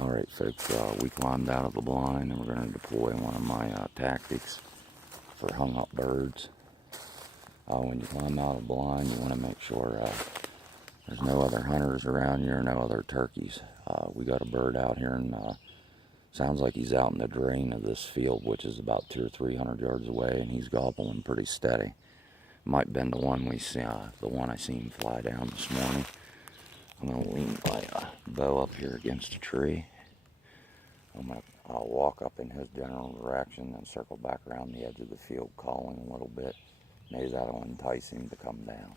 Alright folks, we climbed out of the blind and we're going to deploy one of my tactics for hung up birds. When you climb out of the blind, you want to make sure there's no other hunters around you or no other turkeys. We got a bird out here and sounds like he's out in the drain of this field, which is about 200 or 300 yards away, and he's gobbling pretty steady. Might have been the one we see, the one I seen fly down this morning. I'm going to lean my bow up here against a tree. I'll walk up in his general direction and circle back around the edge of the field, calling a little bit. Maybe that'll entice him to come down.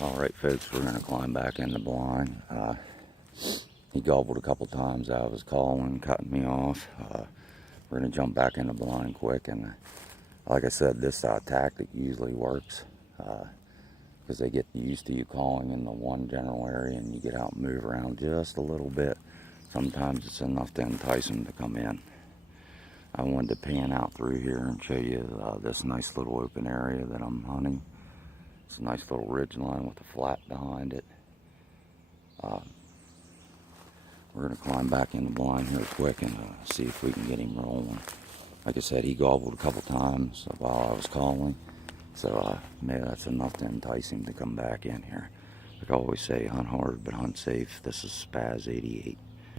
Alright folks, we're going to climb back in the blind. He gobbled a couple times out of his calling, cutting me off. We're going to jump back in the blind quick, and like I said, this tactic usually works because they get used to you calling in the one general area and you get out and move around just a little bit. Sometimes it's enough to entice them to come in. I wanted to pan out through here and show you this nice little open area that I'm hunting. It's a nice little ridge line with a flat behind it. We're going to climb back in the blind here quick and see if we can get him rolling. Like I said, he gobbled a couple times while I was calling. So maybe that's enough to entice him to come back in here. Like I always say, hunt hard but hunt safe. This is Spaz 88.